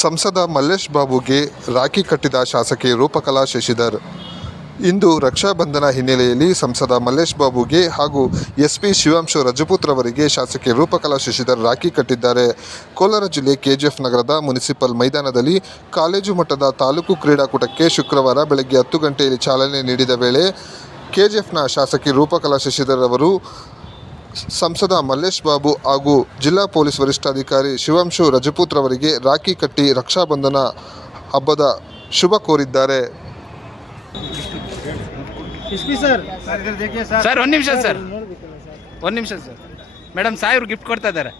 ಸಂಸದ ಮಲ್ಲೇಶ್ ಬಾಬುಗೆ ರಾಖಿ ಕಟ್ಟಿದ ಶಾಸಕಿ ರೂಪಕಲಾ ಶಶಿಧರ್. ಇಂದು ರಕ್ಷಾಬಂಧನ ಹಿನ್ನೆಲೆಯಲ್ಲಿ ಸಂಸದ ಮಲ್ಲೇಶ್ ಬಾಬುಗೆ ಹಾಗೂ ಎಸ್ಪಿ ಶಿವಾಂಶು ರಜಪೂತ್ ರವರಿಗೆ ಶಾಸಕಿ ರೂಪಕಲಾ ಶಶಿಧರ್ ರಾಖಿ ಕಟ್ಟಿದ್ದಾರೆ. ಕೋಲಾರ ಜಿಲ್ಲೆ ಕೆಜಿಎಫ್ ನಗರದ ಮುನಿಸಿಪಲ್ ಮೈದಾನದಲ್ಲಿ ಕಾಲೇಜು ಮಟ್ಟದ ತಾಲೂಕು ಕ್ರೀಡಾಕೂಟಕ್ಕೆ ಶುಕ್ರವಾರ ಬೆಳಗ್ಗೆ 10 ಗಂಟೆಯಲ್ಲಿ ಚಾಲನೆ ನೀಡಿದ ವೇಳೆ ಕೆಜಿಎಫ್ನ ಶಾಸಕಿ ರೂಪಕಲಾ ಶಶಿಧರ್ ಅವರು ಸಂಸದ ಮಲ್ಲೇಶ್ ಬಾಬು ಹಾಗೂ ಜಿಲ್ಲಾ ಪೊಲೀಸ್ ವರಿಷ್ಠಾಧಿಕಾರಿ ಶಿವಾಂಶು ರಜಪೂತ್ ರವರಿಗೆ ರಾಖಿ ಕಟ್ಟಿ ರಕ್ಷಾಬಂಧನ ಹಬ್ಬದ ಶುಭ ಕೋರಿದ್ದಾರೆ. ಸರ್ ಒಂದು ನಿಮಿಷ ಸರ್, ಮೇಡಮ್ ಸಾಯಿರು ಗಿಫ್ಟ್ ಕೊಡ್ತಾ ಇದ್ದಾರೆ.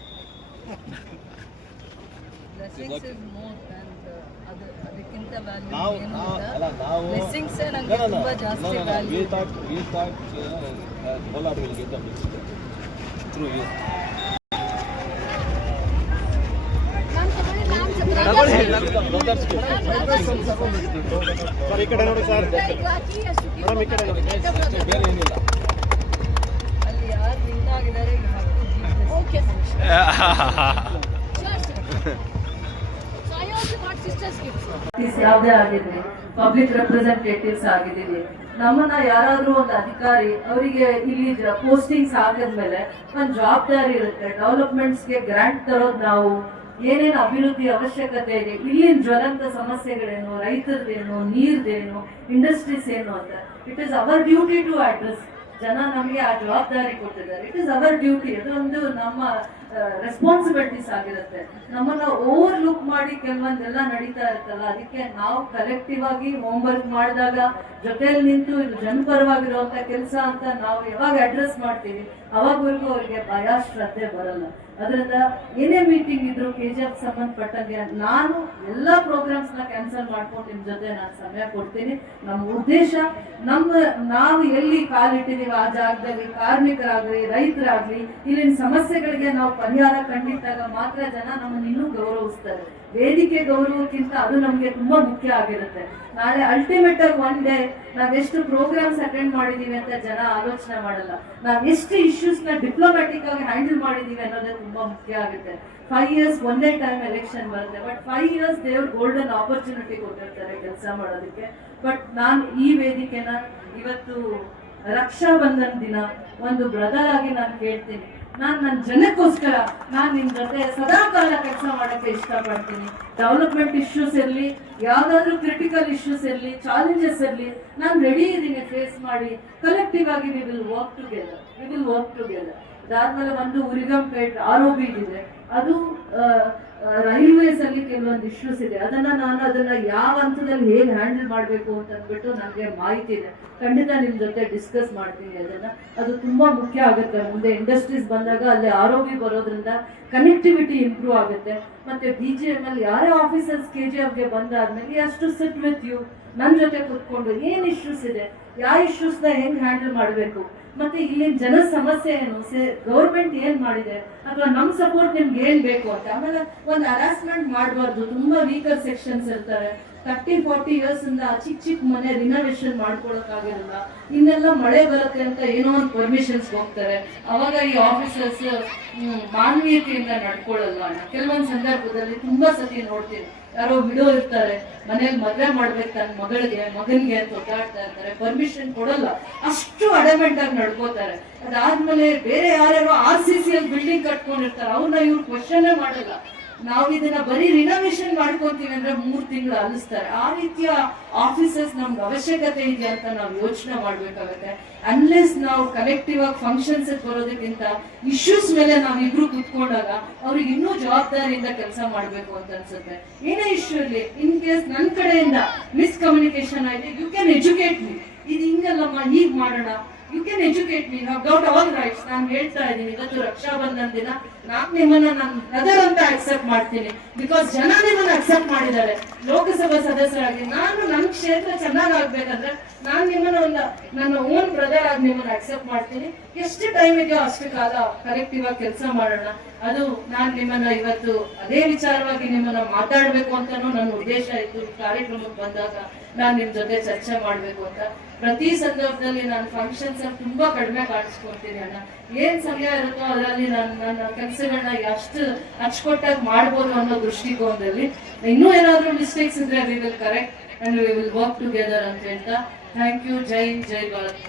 ಯಾವುದೇ ಆಗಿರಲಿ, ಪಬ್ಲಿಕ್ ರೆಪ್ರೆಸೆಂಟೇಟಿವ್ಸ್ ಆಗಿದ್ದೀವಿ, ನಮ್ಮನ್ನ ಯಾರಾದ್ರೂ ಒಂದು ಅಧಿಕಾರಿ ಅವರಿಗೆ ಇಲ್ಲಿ ಪೋಸ್ಟಿಂಗ್ಸ್ ಆಗಿದ್ಮೇಲೆ ಒಂದು ಜವಾಬ್ದಾರಿ ಇರುತ್ತೆ. ಡೆವಲಪ್ಮೆಂಟ್ಸ್ಗೆ ಗ್ರಾಂಟ್ ತರೋದು ನಾವು, ಏನೇನು ಅಭಿವೃದ್ಧಿ ಅವಶ್ಯಕತೆ ಇದೆ, ಇಲ್ಲಿನ ಜ್ವಲಂತ ಸಮಸ್ಯೆಗಳೇನು, ರೈತರದೇನು, ನೀರ್ದೇನು, ಇಂಡಸ್ಟ್ರೀಸ್ ಏನು ಅಂತ it is our duty to address. ಜನ ನಮಗೆ ಆ ಜವಾಬ್ದಾರಿ ಕೊಟ್ಟಿದ್ದಾರೆ. It is our duty. ಅದೊಂದು ನಮ್ಮ ರೆಸ್ಪಾನ್ಸಿಬಿಲಿಟೀಸ್ ಆಗಿರುತ್ತೆ. ನಮ್ಮನ್ನ ಓವರ್ ಲುಕ್ ಮಾಡಿ ಕೆಲವೊಂದೆಲ್ಲ ನಡೀತಾ ಇರುತ್ತಲ್ಲ, ಅದಕ್ಕೆ ನಾವು ಕಲೆಕ್ಟಿವ್ ಆಗಿ ಹೋಮ್ ವರ್ಕ್ ಮಾಡಿದಾಗ ಜೊತೆಯಲ್ಲಿ ನಿಂತು ಇದು ಜನಪರವಾಗಿರುವಂತ ಕೆಲಸ ಅಂತ ನಾವು ಯಾವಾಗ ಅಡ್ರೆಸ್ ಮಾಡ್ತೀವಿ ಅವಾಗವರೆಗೂ ಅವ್ರಿಗೆ ಭಯ ಶ್ರದ್ಧೆ ಬರಲ್ಲ. ಅದರಿಂದ ಏನೇ ಮೀಟಿಂಗ್ ಇದ್ರು ಕೆಜಿಎಫ್ ಸಂಬಂಧಪಟ್ಟಂಗೆ ನಾನು ಎಲ್ಲ ಪ್ರೋಗ್ರಾಮ್ಸ್ ನ ಕ್ಯಾನ್ಸಲ್ ಮಾಡ್ಕೊಂಡು ನಿಮ್ ಜೊತೆ ನಾನು ಸಮಯ ಕೊಡ್ತೀನಿ. ನಮ್ಮ ಉದ್ದೇಶ ನಾವು ಎಲ್ಲಿ ಕಾಲಿಟ್ಟಿದೀವಿ ಆ ಜಾಗದಲ್ಲಿ ಕಾರ್ಮಿಕರಾಗ್ಲಿ, ರೈತರಾಗ್ಲಿ, ಇಲ್ಲಿನ ಸಮಸ್ಯೆಗಳಿಗೆ ನಾವು ಪರಿಹಾರ ಕಂಡಿದ್ದಾಗ ಮಾತ್ರ ಜನ ನಮ್ಮನ್ನು ಇನ್ನೂ ಗೌರವಿಸ್ತಾರೆ. ವೇದಿಕೆ ಗೌರವಕ್ಕಿಂತ ಅದು ನಮ್ಗೆ ತುಂಬಾ ಮುಖ್ಯ ಆಗಿರುತ್ತೆ. ನಾಳೆ ಅಲ್ಟಿಮೇಟ್ ಆಗಿ ಒನ್ ಡೇ ನಾವೆಷ್ಟು ಪ್ರೋಗ್ರಾಮ್ಸ್ ಅಟೆಂಡ್ ಮಾಡಿದೀವಿ ಅಂತ ಜನ ಆಲೋಚನೆ ಮಾಡಲ್ಲ. ನಾವ್ ಎಷ್ಟು ಇಶ್ಯೂಸ್ ನ ಡಿಪ್ಲೊಮ್ಯಾಟಿಕ್ ಆಗಿ ಹ್ಯಾಂಡಲ್ ಮಾಡಿದೀವಿ ಅನ್ನೋದೇ ತುಂಬಾ ಮುಖ್ಯ ಆಗುತ್ತೆ. 5 years ಒಂದೇ ಟೈಮ್ ಎಲೆಕ್ಷನ್ ಬರುತ್ತೆ, ಬಟ್ 5 years ದೇವ್ರ ಗೋಲ್ಡನ್ ಆಪರ್ಚುನಿಟಿ ಕೊಟ್ಟಿರ್ತಾರೆ ಕೆಲಸ ಮಾಡೋದಕ್ಕೆ. ಬಟ್ ನಾನು ಈ ವೇದಿಕೆನ ಇವತ್ತು ರಕ್ಷಾಬಂಧನ ದಿನ ಒಂದು ಬ್ರದರ್ ಆಗಿ ನಾನು ಕೇಳ್ತೀನಿ, ನಾನು ನನ್ನ ಜನಕ್ಕೋಸ್ಕರ ನಾನು ನಿಮ್ ಜೊತೆ ಸದಾ ಕಾಲ ಕೆಲಸ ಮಾಡಕ್ಕೆ ಇಷ್ಟಪಡ್ತೀನಿ. ಡೆವಲಪ್ಮೆಂಟ್ ಇಶ್ಯೂಸ್ ಇರಲಿ, ಯಾವ್ದಾದ್ರು ಕ್ರಿಟಿಕಲ್ ಇಶ್ಯೂಸ್ ಇರಲಿ, ಚಾಲೆಂಜಸ್ ಇರಲಿ, ನಾನು ರೆಡಿ ಇದ್ದೀನಿ ಫೇಸ್ ಮಾಡಿ. ಕಲೆಕ್ಟಿವ್ ಆಗಿ ವಿ ವಿಲ್ ವರ್ಕ್ ಟುಗೆದರ್. ಅದಾದ್ಮೇಲೆ ಒಂದು ಉರಿಗಂಪೇಟ್ ROB ಇದೆ, ಅದು ರೈಲ್ವೇಸ್ ಅಲ್ಲಿ ಕೆಲವೊಂದು ಇಶ್ಯೂಸ್ ಇದೆ. ಅದನ್ನ ಯಾವ ಹಂತದಲ್ಲಿ ಹೇಗೆ ಹ್ಯಾಂಡಲ್ ಮಾಡಬೇಕು ಅಂತ ಅಂದ್ಬಿಟ್ಟು ನನಗೆ ಮಾಹಿತಿ ಇದೆ. ಖಂಡಿತ ನಿಮ್ ಜೊತೆ ಡಿಸ್ಕಸ್ ಮಾಡ್ತೀನಿ. ಅದು ತುಂಬಾ ಮುಖ್ಯ ಆಗುತ್ತೆ. ಮುಂದೆ ಇಂಡಸ್ಟ್ರೀಸ್ ಬಂದಾಗ ಅಲ್ಲಿ ROB ಬರೋದ್ರಿಂದ ಕನೆಕ್ಟಿವಿಟಿ ಇಂಪ್ರೂವ್ ಆಗುತ್ತೆ. ಮತ್ತೆ BGM ಅಲ್ಲಿ ಯಾರೇ ಆಫೀಸರ್ಸ್ KGFಗೆ ಬಂದಾದ್ಮೇಲೆ ಅಷ್ಟು ಸಿಟ್ ವಿತ್ ಯು, ನನ್ನ ಜೊತೆ ಕೂತ್ಕೊಂಡು ಏನ್ ಇಶ್ಯೂಸ್ ಇದೆ, ಯಾವ ಇಶ್ಯೂಸ್ ನ ಹೆಂಗ್ ಹ್ಯಾಂಡಲ್ ಮಾಡಬೇಕು, ಮತ್ತೆ ಇಲ್ಲಿ ಜನ ಸಮಸ್ಯೆ ಏನು, ಗೌರ್ಮೆಂಟ್ ಏನ್ ಮಾಡಿದೆ, ಅಥವಾ ನಮ್ ಸಪೋರ್ಟ್ ನಿಮ್ಗೆ ಏನ್ ಬೇಕು ಅಂತ. ಆಮೇಲೆ ಒಂದು ಹರಾಸ್ಮೆಂಟ್ ಮಾಡಬಾರ್ದು. ತುಂಬಾ ವೀಕರ್ ಸೆಕ್ಷನ್ಸ್ ಇರ್ತಾರೆ. 30-40 years ಇಂದ ಚಿಕ್ಕ ಮನೆ ರಿನೋವೇಷನ್ ಮಾಡ್ಕೊಳಕ್ಕಾಗಿರಲ್ಲ. ಇನ್ನೆಲ್ಲ ಮಳೆ ಬರುತ್ತೆ ಅಂತ ಏನೋ ಒಂದು ಪರ್ಮಿಷನ್ಸ್ ಹೋಗ್ತಾರೆ. ಅವಾಗ ಈ ಆಫೀಸರ್ಸ್ ಮಾನವೀಯತೆಯಿಂದ ನಡ್ಕೊಳ್ಳಲ್ಲ. ಕೆಲವೊಂದು ಸಂದರ್ಭದಲ್ಲಿ ತುಂಬಾ ಸತಿ ನೋಡ್ತೀನಿ, ಯಾರೋ ವಿಡೋ ಇರ್ತಾರೆ, ಮನೇಲಿ ಮದುವೆ ಮಾಡ್ಬೇಕು ತನ್ನ ಮಗನ್ಗೆ ಅಂತ ಒದ್ದಾಡ್ತಾ ಇರ್ತಾರೆ, ಪರ್ಮಿಷನ್ ಕೊಡಲ್ಲ, ಅಷ್ಟು ಅಡಮೆಂಟ್ ಆಗಿ ನಡ್ಕೋತಾರೆ. ಅದಾದ್ಮೇಲೆ ಬೇರೆ ಯಾರ್ಯಾರೋ RCC ಅಲ್ಲಿ ಬಿಲ್ಡಿಂಗ್ ಕಟ್ಕೊಂಡಿರ್ತಾರೆ, ಅವ್ರನ್ನ ಇವ್ರು ಕ್ವಶನ್ ಮಾಡಲ್ಲ. ನಾವು ಇದನ್ನ ಬರೀ ರಿನೋವೇಷನ್ ಮಾಡ್ಕೊಂತೀವಿ ಅಂದ್ರೆ 3 ತಿಂಗಳು ಅಲಿಸ್ತಾರೆ. ಆ ರೀತಿಯ ಆಫೀಸರ್ಸ್ ನಮ್ಗೆ ಅವಶ್ಯಕತೆ ಇದೆ ಅಂತ ನಾವು ಯೋಚನೆ ಮಾಡ್ಬೇಕಾಗತ್ತೆ. ಅನ್ಲೆಸ್ ನಾವು ಕಲೆಕ್ಟಿವ್ ಆಗಿ ಫಂಕ್ಷನ್ಸ್ ಬರೋದಕ್ಕಿಂತ ಇಶ್ಯೂಸ್ ಮೇಲೆ ನಾವು ಇಬ್ರು ಕೂತ್ಕೊಂಡಾಗ ಅವ್ರಿಗೆ ಇನ್ನೂ ಜವಾಬ್ದಾರಿಯಿಂದ ಕೆಲಸ ಮಾಡ್ಬೇಕು ಅಂತ ಅನ್ಸುತ್ತೆ. ಏನೇ ಇಶ್ಯೂ ಇರ್ಲಿ, ಇನ್ ಕೇಸ್ ನನ್ನ ಕಡೆಯಿಂದ ಮಿಸ್ಕಮ್ಯುನಿಕೇಶನ್ ಆಗಿದೆ, ಯು ಕ್ಯಾನ್ ಎಜುಕೇಟ್ ಮೀ. ಇದು ಹಿಂಗಲ್ಲಮ್ಮ, ಹೀಗ್ ಮಾಡೋಣ, you can educate me, have got all rights. ನಾನು ಹೇಳ್ತಾ ಇದ್ದೀನಿ, ಇವತ್ತು ರಕ್ಷಾಬಂಧನ ದಿನ ನಾನು ನಿಮ್ಮನ್ನ ನನ್ನ ಬ್ರದರ್ ಅಂತ ಅಕ್ಸೆಪ್ಟ್ ಮಾಡ್ತೀನಿ. ಬಿಕಾಸ್ ಜನ ನಿಮ್ಮನ್ನ ಅಕ್ಸೆಪ್ಟ್ ಮಾಡಿದ್ದಾರೆ ಲೋಕಸಭಾ ಸದಸ್ಯರಾಗಿ. ನಾನು ನನ್ನ ಕ್ಷೇತ್ರ ಚೆನ್ನಾಗಾಗ್ಬೇಕಂದ್ರೆ ನಾನು ನಿಮ್ಮನ್ನ ನನ್ನ ಓನ್ ಬ್ರದರ್ ಆಗಿ ನಿಮ್ಮನ್ನ ಅಕ್ಸೆಪ್ಟ್ ಮಾಡ್ತೀನಿ. ಎಷ್ಟು ಟೈಮ್ ಇದೆಯೋ ಅಷ್ಟು ಕಾಲ ಕಲೆಕ್ಟಿವ್ ಆಗಿ ಕೆಲಸ ಮಾಡೋಣ. ಅದು ನಾನು ನಿಮ್ಮನ್ನ ಇವತ್ತು ಅದೇ ವಿಚಾರವಾಗಿ ನಿಮ್ಮನ್ನ ಮಾತಾಡ್ಬೇಕು ಅಂತಾನು ನನ್ನ ಉದ್ದೇಶ ಇತ್ತು. ಈ ಕಾರ್ಯಕ್ರಮಕ್ಕೆ ಬಂದಾಗ ನಾನು ನಿಮ್ ಜೊತೆ ಚರ್ಚೆ ಮಾಡ್ಬೇಕು ಅಂತ. ಪ್ರತಿ ಸಂದರ್ಭದಲ್ಲಿ ನಾನು ಫಂಕ್ಷನ್ಸ್ ತುಂಬಾ ಕಡಿಮೆ ಕಾಣಿಸ್ಕೊಳ್ತೀನಿ ಅಣ್ಣ. ಏನ್ ಸಮಯ ಇರುತ್ತೋ ಅದರಲ್ಲಿ ನಾನು ನನ್ನ ಕೆಲಸಗಳನ್ನ ಎಷ್ಟು ಅಚ್ಚುಕಟ್ಟಾಗಿ ಮಾಡ್ಬೋದು ಅನ್ನೋ ದೃಷ್ಟಿಕೋನದಲ್ಲಿ ಇನ್ನೂ ಏನಾದ್ರೂ ಮಿಸ್ಟೇಕ್ಸ್ ಇದ್ರೆ we will correct and we will work together ಅಂತ ಹೇಳ್ತಾ ಥ್ಯಾಂಕ್ ಯು. ಜೈ ಭಾರತ್.